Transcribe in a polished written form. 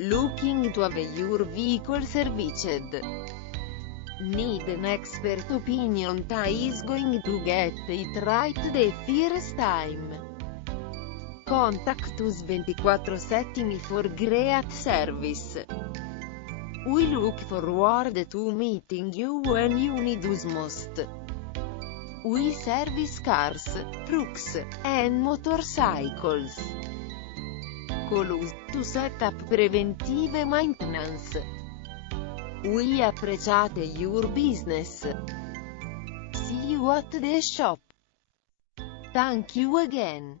Looking to have your vehicle serviced? Need an expert opinion that is going to get it right the first time. Contact us 24/7 for great service. We look forward to meeting you when you need us most. We service cars, trucks, and motorcycles. Call us to set up preventive maintenance. We appreciate your business. See you at the shop. Thank you again.